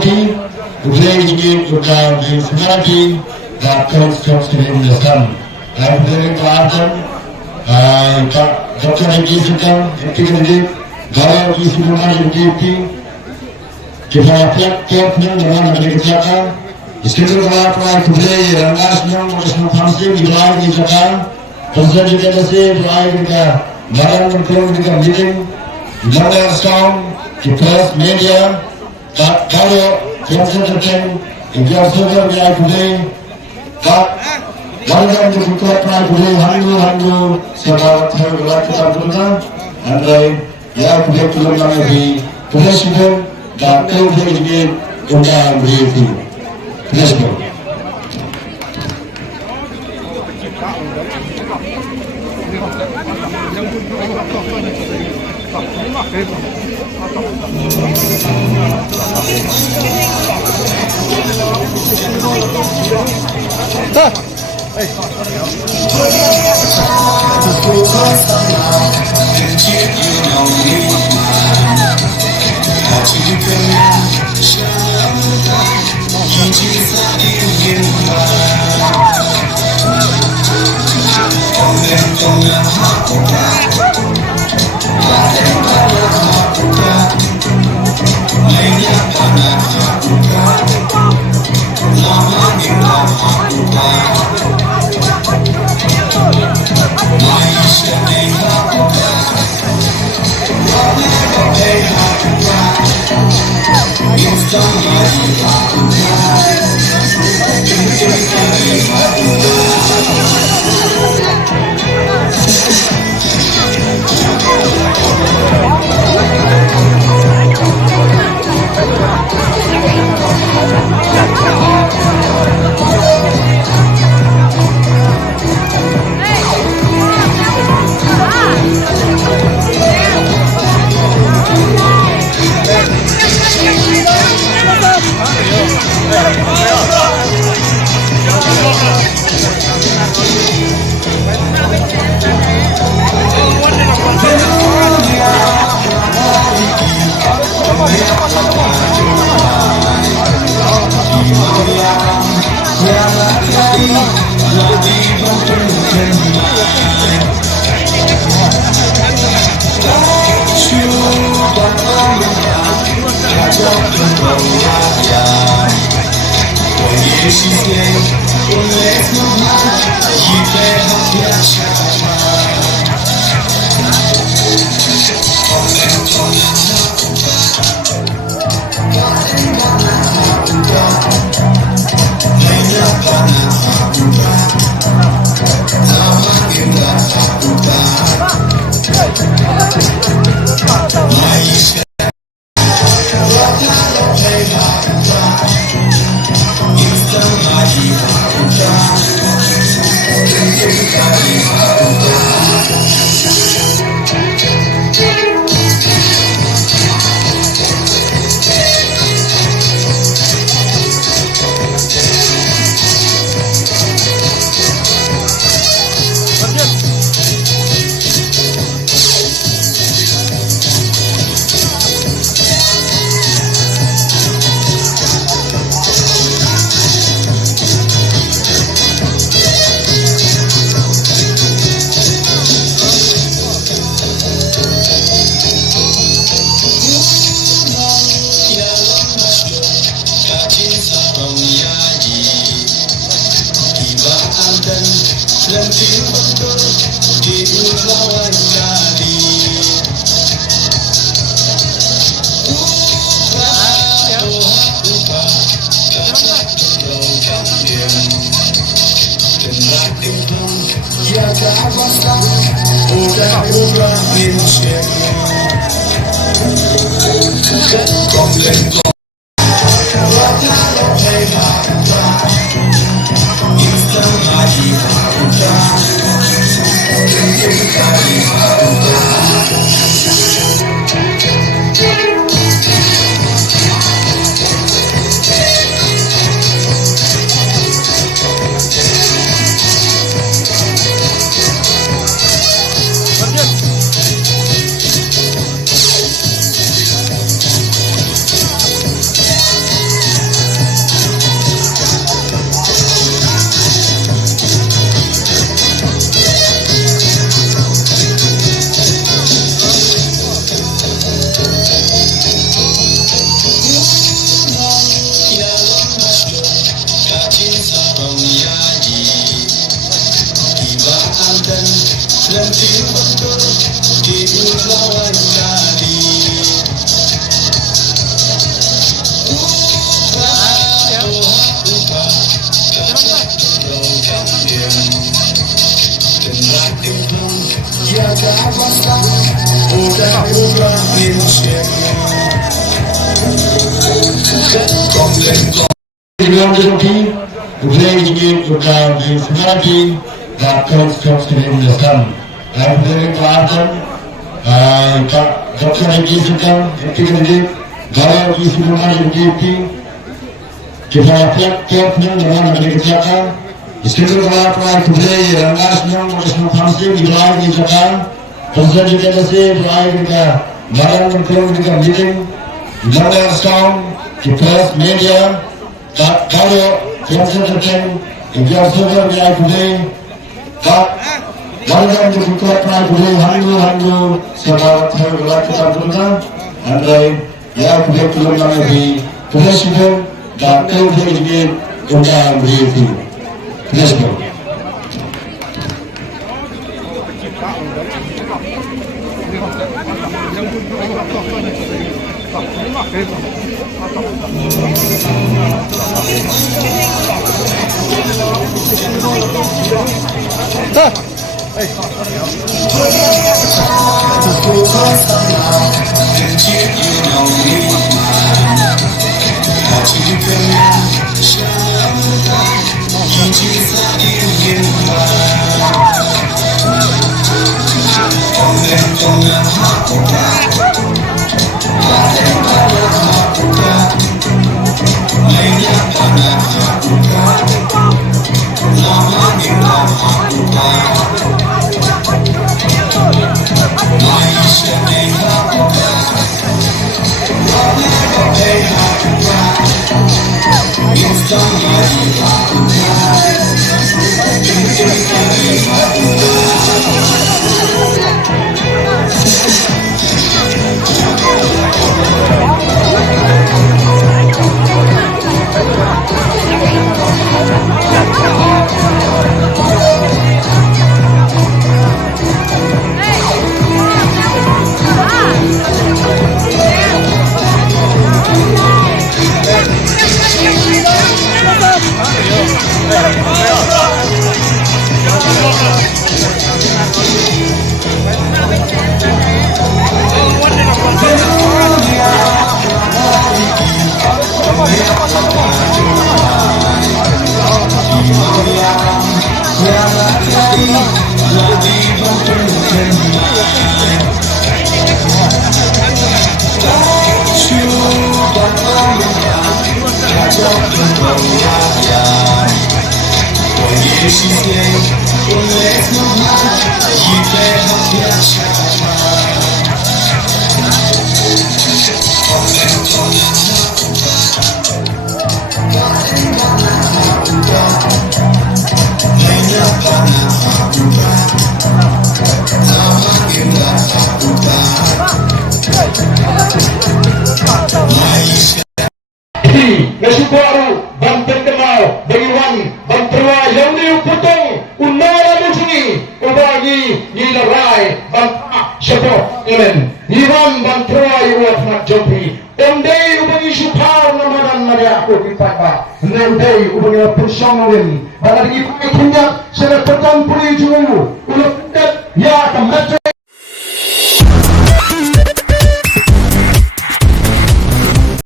community to play the game of the society that comes to him in the sun. I'm very glad Dr. Nagisikan, Etiquette, Gaya Kisumana, Etiquette, Kifayat, Captain, the one of the Jaka, the Skittle Rapa, to play a national function, divide in Japan, President Tennessee, drive in the Madam Control meeting, Mother Storm, the press, media, Gaya, Johnson, and Johnson, today, Warga yang berkuat pernah handu sebagai tergelar kita berdua, andai ya boleh turun lagi presiden dan presiden undang begitu presiden. Hey. dan lebih betul dilawan tadi. Ya kawasan udah urahin Beyond the rookie, the playing game for the humanity that comes to him in the sun. I'm playing for Arthur, Dr. Jessica, Etiquette, Gaya Isumana, Yuki, Kifayat, Captain, Ramana Megachaka, Iskandar Balapra, today, Rangas Young, was from Hamstin, July in Japan, President Jealousy, July in the Maran Control with the meeting, Mother Storm, the press, media, kalau jangan terkena injasa yang today, malam itu kita pernah today hangu sebab terlalu kita pernah, andai ya today kita lagi presiden dan today ini kita beri presiden. Nasubaru, Banten Kemal, Beriwan, Banterwa, Yaudi Putong, Unara Musungi, Ubagi, Nilarai, Banta, Shapo, Imen, Iwan Banterwa, Iwat Mat Jopi, Ondei Ubagi Shupar Namadan Maria Aku Pipapa, Nendei Ubagi Pusong Win, Balagi